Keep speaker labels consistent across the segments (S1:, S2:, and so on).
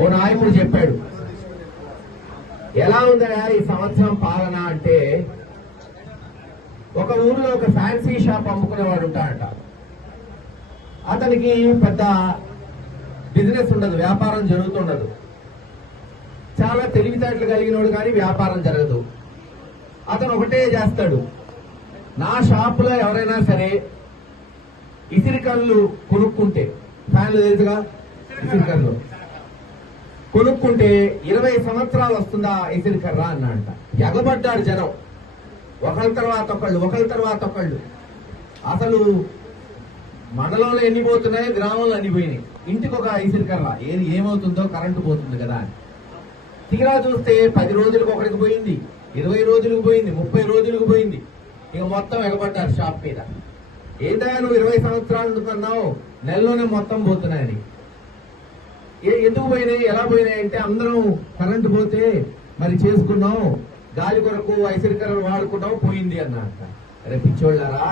S1: ఓ నాయకుడు చెప్పాడు ఎలా ఉందా ఈ సంవత్సరం పాలన అంటే ఒక ఊరిలో ఒక ఫ్యాన్సీ షాప్ అమ్ముకునేవాడు ఉంటాడట. అతనికి పెద్ద బిజినెస్ ఉండదు వ్యాపారం జరుగుతుండదు. చాలా తెలివితేటలు కలిగినోడు కానీ వ్యాపారం జరగదు. అతను ఒకటే చేస్తాడు నా షాపులో ఎవరైనా సరే ఇసిరికల్లు కొనుక్కుంటే ఫ్యాన్లు తెలుసుగా? ఇసిరికల్లు. కొనుక్కుంటే ఇరవై సంవత్సరాలు వస్తుందా ఇసిరికర్ర అన్నాడంట. ఎగబడ్డారు జనం. ఒకళ్ళ తర్వాత ఒకళ్ళు ఒకళ్ళ తర్వాత ఒకళ్ళు. అసలు మండలంలో ఎన్ని పోతున్నాయి గ్రామంలో అన్ని పోయినాయి. ఇంటికి ఒక ఇసిరికర్ర ఏది ఏమవుతుందో కరెంటు పోతుంది కదా అని. తీరా చూస్తే పది రోజులకు ఒకరికి పోయింది ఇరవై రోజులకు పోయింది ముప్పై రోజులకు పోయింది. ఇక మొత్తం ఎగబడ్డారు షాప్ మీద. ఏదైనా నువ్వు ఇరవై సంవత్సరాలు అన్నావు? నెలలోనే మొత్తం పోతున్నాయని. ఏ- ఎందుకు పోయినాయి ఎలా పోయినాయి అంటే అందరం కరెంటు పోతే మరి చేసుకున్నాం. గాలి కొరకు ఐసరికరలు వాడుకున్నాం పోయింది అన్నమాట అరే పిచ్చోళ్ళారా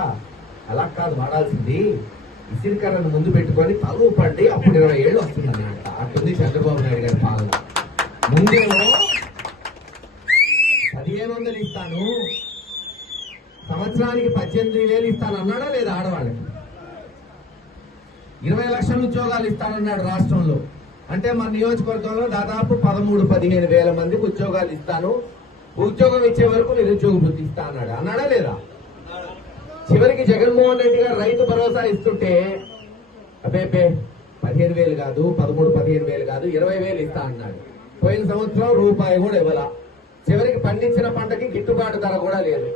S1: అలా కాదు వాడాల్సింది. ఇసిరికర్రను ముందు పెట్టుకొని తలువు పడి అప్పుడు ఇరవై ఏళ్ళు వస్తుంది అన్నమాట అట్టుంది చంద్రబాబు నాయుడు గారి పాలన. ముందేమో పదిహేను వందలు ఇస్తాను. సంవత్సరానికి పద్దెనిమిది వేలు ఇస్తాను అన్నాడా లేదా ఆడవాళ్ళకి? ఇరవై లక్షల ఉద్యోగాలు ఇస్తానన్నాడు రాష్ట్రంలో. అంటే మన నియోజకవర్గంలో దాదాపు పదమూడు పదిహేను వేల మందికి ఉద్యోగాలు ఇస్తాను. ఉద్యోగం ఇచ్చే వరకు నిరుద్యోగ వృత్తి ఇస్తా అన్నాడు. అన్నాడా లేదా? చివరికి జగన్మోహన్ రెడ్డి గారు రైతు భరోసా ఇస్తుంటే అపేపే పదిహేను వేలు కాదు పదమూడు పదిహేను వేలు కాదు ఇరవై వేలు ఇస్తా అన్నాడు. పోయిన సంవత్సరం రూపాయి కూడా ఇవ్వాల. చివరికి పండించిన పంటకి గిట్టుబాటు ధర కూడా లేదు.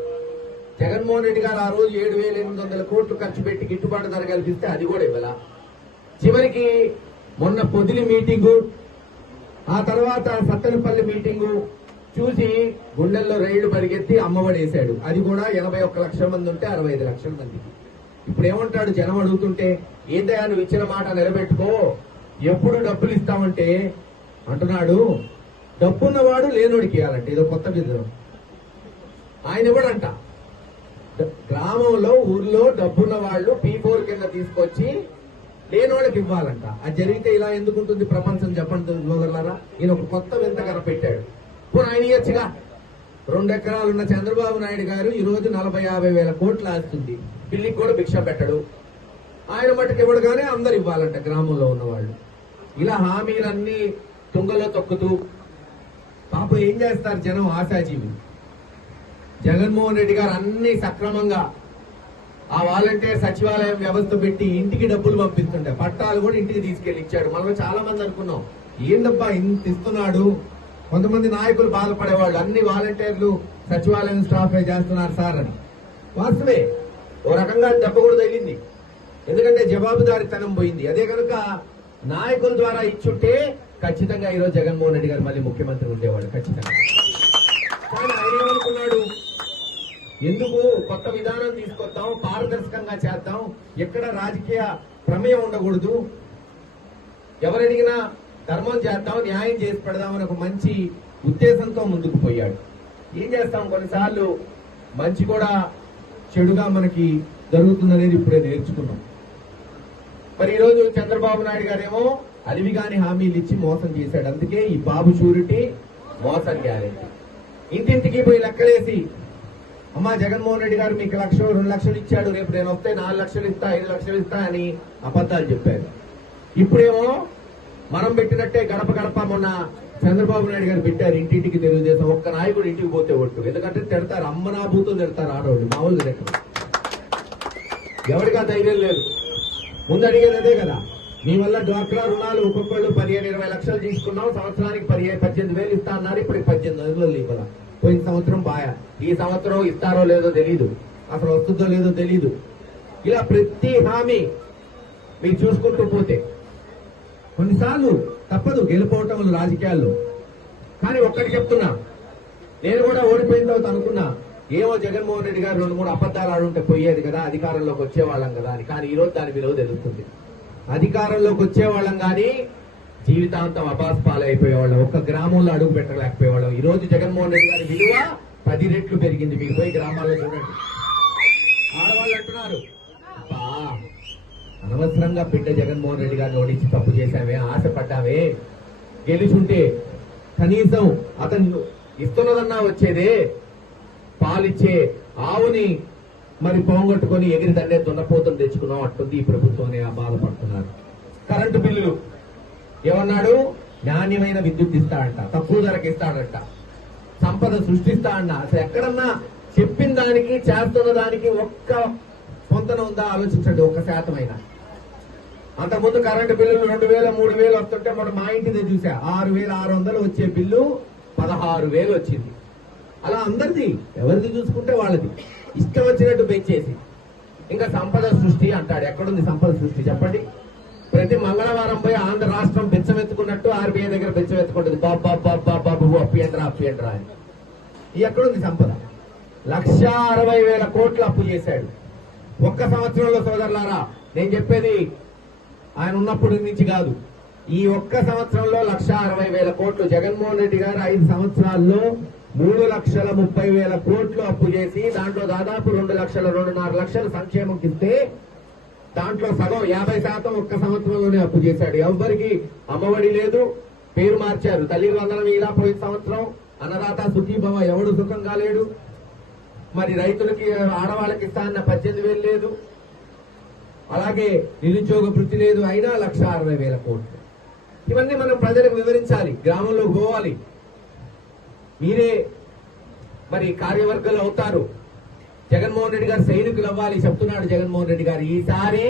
S1: జగన్మోహన్ రెడ్డి గారు ఆ రోజు ఏడు వేల ఎనిమిది వందల కోట్లు ఖర్చు పెట్టి గిట్టుబాటు ధర కల్పిస్తే అది కూడా ఇవ్వాల. చివరికి మొన్న పొదిలి మీటింగు ఆ తర్వాత సత్తెనపల్లి మీటింగు చూసి గుండెల్లో రైళ్ళు పరిగెత్తి అమ్మబడేశాడు అది కూడా ఎనభై ఒక్క లక్షల మంది ఉంటే అరవై ఐదు లక్షల మందికి ఇప్పుడు ఏమంటాడు జనం అడుగుతుంటే ఏంటయ్యా నువ్వు ఇచ్చిన మాట నిలబెట్టుకో. ఎప్పుడు డబ్బులు ఇస్తామంటే అంటున్నాడు. డబ్బున్నవాడు లేనోడికి ఇవ్వాలంటే ఇదో కొత్త విధానం ఆయన కూడా అంట గ్రామంలో ఊర్లో డబ్బున్న వాళ్ళు పీ ఫోర్ కింద తీసుకొచ్చి లేని వాళ్ళకి ఇవ్వాలంట. అది జరిగితే ఇలా ఎందుకుంటుంది ప్రపంచం చెప్పండి సోదరులారా? ఈయన ఒక కొత్త వింత కనిపెట్టాడు పోనీ ఆయన ఇయ్యొచ్చుగా? రెండు ఎకరాలున్న చంద్రబాబు నాయుడు గారు ఈ రోజు నలభై యాభై వేల కోట్లు ఆస్తుంది. పిల్లికి కూడా భిక్ష పెట్టడు. ఆయన మటుకు ఇవ్వడు కానీ అందరు ఇవ్వాలంట గ్రామంలో ఉన్న వాళ్ళు ఇలా హామీలన్నీ తుంగలో తొక్కుతూ పాప ఏం చేస్తారు జనం ఆశాజీవి జగన్మోహన్ రెడ్డి గారు అన్ని సక్రమంగా ఆ వాలంటీర్ సచివాలయం వ్యవస్థ పెట్టి ఇంటికి డబ్బులు పంపిస్తుంటే పట్టాలు కూడా ఇంటికి తీసుకెళ్ళి ఇచ్చాడు. మనం చాలా మంది అనుకున్నాం ఏందబ్బా ఇంత ఇస్తున్నాడు? కొంతమంది నాయకులు బాధపడేవాళ్ళు అన్ని వాలంటీర్లు సచివాలయం స్టాఫ్ చేస్తున్నారు సార్ అని. వాస్తవే ఓ రకంగా దెబ్బ కూడా తగిలింది. ఎందుకంటే జవాబుదారితనం పోయింది. అదే కనుక నాయకుల ద్వారా ఇచ్చుంటే ఖచ్చితంగా ఈరోజు జగన్మోహన్ రెడ్డి గారు మళ్ళీ ముఖ్యమంత్రి ఉండేవాడు ఖచ్చితంగా. కానీ ఆయన ఏమనుకున్నాడు? ఎందుకు కొత్త విధానం తీసుకొద్దాం పారదర్శకంగా చేద్దాం? ఎక్కడ రాజకీయ ప్రమేయం ఉండకూడదు. ఎవరడిగినా ధర్మం చేద్దాం న్యాయం చేసి పెడదాం అని ఒక మంచి ఉద్దేశంతో ముందుకు పోయాడు. ఏం చేస్తాం? కొన్నిసార్లు మంచి కూడా చెడుగా మనకి జరుగుతుందనేది ఇప్పుడే నేర్చుకున్నాం. మరి ఈరోజు చంద్రబాబు నాయుడు గారేమో అలివిగాని హామీలు ఇచ్చి మోసం చేశాడు. అందుకే ఈ బాబు షూరిటీ మోసం గ్యారెంటీ. ఇంటింటికి పోయి లెక్కలేసి అమ్మా జగన్మోహన్ రెడ్డి గారు మీకు లక్ష రెండు లక్షలు ఇచ్చాడు రేపు నేను వస్తే నాలుగు లక్షలు ఇస్తా ఐదు లక్షలు ఇస్తా అని అబద్ధాలు చెప్పారు. ఇప్పుడేమో మనం పెట్టినట్టే గడప గడప మొన్న చంద్రబాబు నాయుడు గారు పెట్టారు ఇంటింటికి తెలుగుదేశం ఒక్క నాయకుడు ఇంటికి పోతే ఒట్టు ఎందుకంటే తిడతారు అమ్మ తిడతారు ఆడవాళ్ళు మామూలుగా తిడతారు. ఎవరికి ఆ ధైర్యం లేదు. ముందు అడిగేది అదే కదా మీ వల్ల డ్వాక్రా రుణాలు ఒక్కొక్కళ్ళు పదిహేను ఇరవై లక్షలు తీసుకున్నాం సంవత్సరానికి పదిహేను పద్దెనిమిది వేలు ఇస్తా అన్నారు ఇప్పుడు పద్దెనిమిది వందలు ఇవ్వాలి. పోయిన సంవత్సరం బాయా ఈ సంవత్సరం ఇస్తారో లేదో తెలీదు. అసలు వస్తుందో లేదో తెలీదు. ఇలా ప్రతి హామీ మీరు చూసుకుంటూ పోతే కొన్నిసార్లు తప్పదు గెలిపోవటం వల్ల రాజకీయాల్లో. కానీ ఒక్కటి చెప్తున్నా నేను కూడా ఓడిపోయిన తర్వాత అనుకున్నా ఏమో జగన్మోహన్ రెడ్డి గారు రెండు మూడు అబద్ధాలు ఆడుంటే పోయేది కదా అధికారంలోకి వచ్చేవాళ్ళం కదా అని. కానీ ఈరోజు దాని విలువ తెలుస్తుంది. అధికారంలోకి వచ్చేవాళ్ళం కానీ జీవితాంతం అపాస్ పాలైపోయేవాళ్ళం ఒక్క గ్రామంలో అడుగు పెట్టలేకపోయేవాళ్ళం. ఈ రోజు జగన్మోహన్ రెడ్డి గారి విలువ పది రెట్లు పెరిగింది. మీకు పోయి గ్రామాల్లో చూడండి. ఆడవాళ్ళు అంటున్నారు అనవసరంగా బిడ్డ జగన్మోహన్ రెడ్డి గారిని ఓడించి తప్పు చేశామే ఆశపడ్డామే. గెలుచుంటే కనీసం అతను ఇస్తున్నదన్నా వచ్చేదే. పాలిచ్చే ఆవుని మరి పోగొట్టుకొని ఎగిరి దండే దున్నపోతులు తెచ్చుకున్నాం అట్టుంది ఈ ప్రభుత్వం బాధపడుతున్నారు. కరెంటు బిల్లులు ఏమన్నాడు? నాణ్యమైన విద్యుత్ ఇస్తాడంట తక్కువ ధరకు ఇస్తాడంట. సంపద సృష్టిస్తా అన్న. అసలు ఎక్కడన్నా చెప్పిన దానికి చేస్తున్న దానికి ఒక్క పొంతన ఉందా? ఆలోచించండి ఒక్క శాతమైనా అంతకుముందు కరెంటు బిల్లులు రెండు వేల మూడు వేలు వస్తుంటే మనం మా ఇంటిదే చూసా. ఆరు వేల ఆరు వందలు వచ్చే బిల్లు పదహారు వేలు వచ్చింది. అలా అందరిది ఎవరిది చూసుకుంటే వాళ్ళది. ఇష్టం వచ్చినట్టు పెంచేసి. ఇంకా సంపద సృష్టి అంటాడు. ఎక్కడుంది సంపద సృష్టి? చెప్పండి. ప్రతి మంగళవారం పోయి ఆంధ్ర రాష్ట్రం బెచ్చమెత్తుకున్నట్టు ఆర్బీఐ దగ్గర బెచ్చమెత్తుకుంటుంది. బాబా బాబా బాబు అప్పియండ్రా అప్పియండ్రా అని. ఎక్కడుంది సంపద? లక్ష అరవై వేల కోట్లు అప్పు చేశాడు. ఒక్క సంవత్సరంలో సోదరులారా నేను చెప్పేది ఆయన ఉన్నప్పటి నుంచి కాదు. ఈ ఒక్క సంవత్సరంలో లక్ష అరవై వేల కోట్లు. జగన్మోహన్ రెడ్డి గారు ఐదు సంవత్సరాల్లో మూడు లక్షల ముప్పై వేల కోట్లు అప్పు చేసి దాంట్లో దాదాపు రెండు లక్షల రెండున్నర లక్షల సంక్షేమం ఇస్తే దాంట్లో సగం యాభై శాతం ఒక్క సంవత్సరంలోనే అప్పు చేశాడు. ఎవ్వరికి అమ్మఒడి లేదు పేరు మార్చారు. తల్లి వందనం ఇలా పోయిన సంవత్సరం అన్నదాత సుఖీభవ ఎవడు సుఖం కాలేడు. మరి రైతులకి ఆడవాళ్ళకి ఇస్తా అన్న పద్దెనిమిది వేలు లేదు. అలాగే నిరుద్యోగ వృత్తి లేదు అయినా లక్ష అరవై వేల కోట్లు. ఇవన్నీ మనం ప్రజలకు వివరించాలి గ్రామంలో పోవాలి. మీరే మరి కార్యవర్గాలు అవుతారు. జగన్మోహన్ రెడ్డి గారు సైనికులు అవ్వాలి చెప్తున్నాడు జగన్మోహన్ రెడ్డి గారు. ఈసారి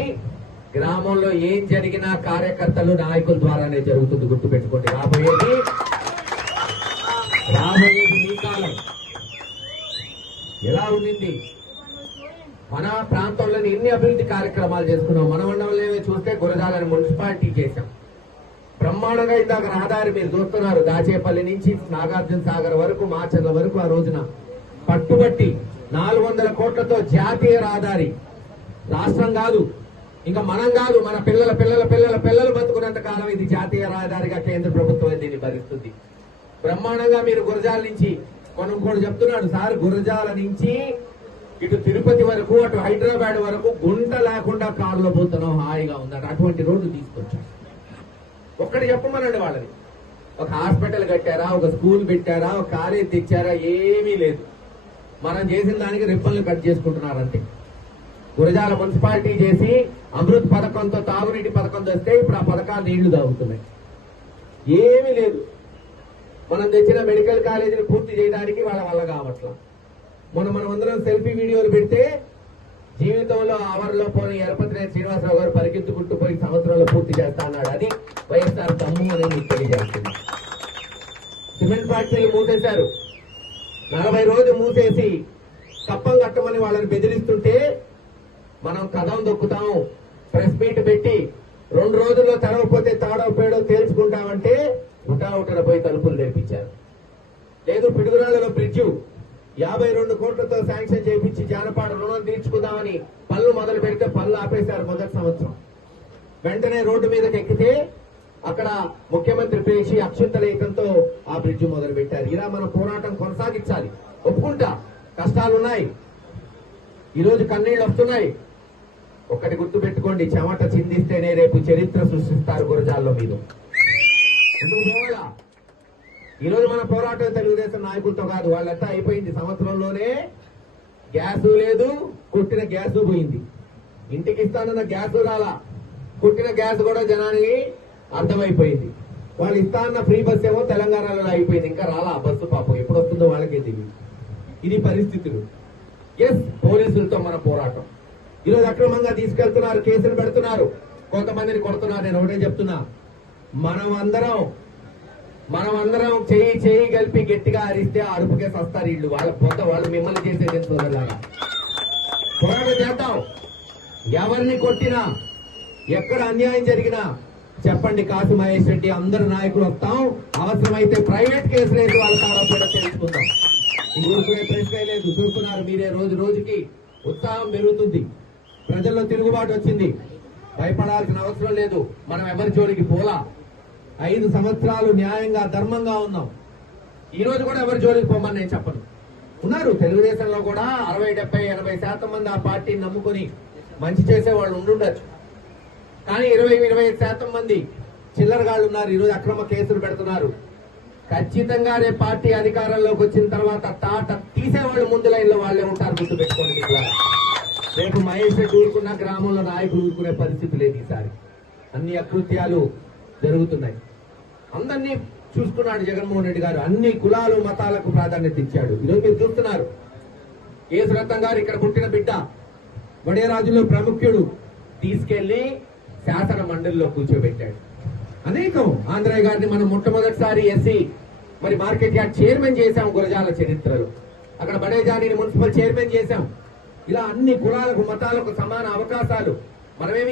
S1: గ్రామంలో ఏం జరిగినా కార్యకర్తలు నాయకుల ద్వారానే జరుగుతుంది గుర్తుపెట్టుకోండి. రాబోయేది రాబోయేది మీ కాలం. ఎలా ఉండింది? మన ప్రాంతంలోని ఎన్ని అభివృద్ధి కార్యక్రమాలు చేసుకున్నాం? మన మండలంలో చూస్తే గురజాలని మున్సిపాలిటీ చేశాం. బ్రహ్మాండంగా ఇందాక రహదారి మీరు చూస్తున్నారు. దాచేపల్లి నుంచి నాగార్జున సాగర్ వరకు మాచర్ల వరకు ఆ రోజున పట్టుబట్టి నాలుగు వందల కోట్లతో జాతీయ రహదారి. రాష్ట్రం కాదు ఇంకా మనం కాదు మన పిల్లల పిల్లల పిల్లల పిల్లలు బతుకున్నంత కాలం ఇది జాతీయ రహదారిగా కేంద్ర ప్రభుత్వం దీన్ని భరిస్తుంది. బ్రహ్మాండంగా మీరు గురజాల నుంచి మనం కూడా చెప్తున్నాడు సార్ గురజాల నుంచి ఇటు తిరుపతి వరకు అటు హైదరాబాద్ వరకు గుంట లేకుండా కారులో పోతున్నాం హాయిగా ఉందట అటువంటి రోడ్డు తీసుకొచ్చాం ఒక్కటి చెప్పమనండి వాళ్ళని. ఒక హాస్పిటల్ కట్టారా ఒక స్కూల్ పెట్టారా ఒక కాలేజ్ తెచ్చారా ఏమీ లేదు. మనం చేసిన దానికి రిప్పల్ని కట్ చేసుకుంటున్నారంతే గురజాల మున్సిపాలిటీ చేసి అమృత్ పథకంతో తాగునీటి పథకం తెస్తే ఇప్పుడు ఆ పథకాలు నీళ్ళు తాగుతున్నాయి. ఏమీ లేదు. మనం తెచ్చిన మెడికల్ కాలేజీని పూర్తి చేయడానికి వాళ్ళ వల్ల కావట్లా. మొన్న మనం అందరం సెల్ఫీ వీడియోలు పెడితే జీవితంలో అవర్లో పోని ఎరపతినే శ్రీనివాసరావు గారు పరిగెత్తుకుంటూ పోయి సంవత్సరంలో పూర్తి చేస్తా అన్నాడు. అది వైఎస్ఆర్ తమ్ము అని తెలియజేస్తుంది సిమెంట్ ఫ్యాక్టరీలు మూసేశారు. నలభై రోజులు మూసేసి కప్పం కట్టమని వాళ్ళని బెదిరిస్తుంటే మనం కథం దొక్కుతాం. ప్రెస్ మీట్ పెట్టి రెండు రోజుల్లో తెరవకపోతే తాడో పేడో తేల్చుకుంటామంటే ఉటా ఉటన పోయి తలుపులు తెరిపించారు లేదు పిడుగురాళ్ళలో బ్రిడ్జు. యాభై రెండు కోట్లతో శాంక్షన్ చేయించి జానపాడ రుణం తీర్చుకుందామని పళ్ళు మొదలు పెడితే పళ్ళు ఆపేశారు మొదటి సంవత్సరం. వెంటనే రోడ్డు మీదకి ఎక్కితే అక్కడ ముఖ్యమంత్రి పేషి అక్షంతలేఖంతో ఆ బ్రిడ్జ్ మొదలు పెట్టారు ఇలా మన పోరాటం కొనసాగించాలి. ఒప్పుకుంటా. కష్టాలున్నాయి. ఈరోజు కన్నీళ్ళు వస్తున్నాయి. ఒక్కటి గుర్తు పెట్టుకోండి. చెమట చిందిస్తేనే రేపు చరిత్ర సృష్టిస్తారు గురజాల్లో మీరు. ఈరోజు మన పోరాటం తెలుగుదేశం నాయకులతో కాదు. వాళ్ళంతా అయిపోయింది. సంవత్సరంలోనే గ్యాస్ లేదు. కొట్టిన గ్యాస్ పోయింది. ఇంటికి ఇస్తానన్న గ్యాస్ రాలా. కొట్టిన గ్యాస్ కూడా జనానికి అర్థమైపోయింది. వాళ్ళు ఇస్తా అన్న ఫ్రీ బస్ ఏమో తెలంగాణలో అయిపోయింది ఇంకా రాలా ఆ బస్సు పాపం. ఎప్పుడు వస్తుందో వాళ్ళకే తెలియదు ఇది పరిస్థితులు. ఎస్ పోలీసులతో మన పోరాటం. ఈరోజు అక్రమంగా తీసుకెళ్తున్నారు కేసులు పెడుతున్నారు. కొంతమందిని కొడుతున్నారు. నేను ఒకటే చెప్తున్నా. మనం అందరం మనం అందరం చేయి చేయి కలిపి గట్టిగా అరిస్తే అరుపుకే సస్తారు ఇళ్ళు వాళ్ళ పొంద వాళ్ళు మిమ్మల్ని చేసేది సోదరులాగా పోరాటం చేద్దాం. ఎవరిని కొట్టినా ఎక్కడ అన్యాయం జరిగినా చెప్పండి కాశీ మహేష్ రెడ్డి అందరు నాయకులు వస్తాం. అవసరమైతే ప్రైవేట్ కేసులు లేదు వాళ్ళ కూడా తెలుసుకుందాం. ఈ ఊరుకునే ప్రశ్నే లేదు చూస్తున్నారు మీరే రోజు రోజుకి. ఉత్సాహం పెరుగుతుంది. ప్రజల్లో తిరుగుబాటు వచ్చింది. భయపడాల్సిన అవసరం లేదు. మనం ఎవరి జోలికి పోలా? ఐదు సంవత్సరాలు న్యాయంగా ధర్మంగా ఉన్నాం. ఈ రోజు కూడా ఎవరి జోలికి పోమని నేను చెప్పను. ఉన్నారు తెలుగుదేశంలో కూడా అరవై డెబ్బై ఎనభై శాతం మంది ఆ పార్టీని నమ్ముకొని మంచి చేసే వాళ్ళు ఉండుండొచ్చు. కానీ ఇరవై ఇరవై శాతం మంది చిల్లరగాళ్ళు ఉన్నారు. ఈరోజు అక్రమ కేసులు పెడుతున్నారు. ఖచ్చితంగా రేపు పార్టీ అధికారంలోకి వచ్చిన తర్వాత తాట తీసేవాళ్ళు ముందు లైన్లో వాళ్ళే ఉంటారు గుర్తు పెట్టుకోండి రేపు మహేష్ రెడ్డి ఊరుకున్న గ్రామంలో నాయకులు ఊరుకునే పరిస్థితి లేదు ఈసారి. అన్ని అకృత్యాలు జరుగుతున్నాయి. అందరినీ చూసుకున్నాడు జగన్మోహన్ రెడ్డి గారు. అన్ని కులాలు మతాలకు ప్రాధాన్యత ఇచ్చాడు. ఈరోజు మీరు చూస్తున్నారు. కేసురత్నం గారు ఇక్కడ పుట్టిన బిడ్డ. వడేరాజులో ప్రముఖుడు తీసుకెళ్ళి శాసన మండలిలో కూర్చోబెట్టాడు. అనేకం. ఆంధ్రయ్య గారిని మనం మొట్టమొదటిసారి ఎస్సీ మరి మార్కెట్ యార్డ్ చైర్మన్ చేశాం గురజాల చరిత్రలో. అక్కడ బడేజానిని మున్సిపల్ చైర్మన్ చేశాం. ఇలా అన్ని కులాలకు మతాలకు సమాన అవకాశాలు మనమేమి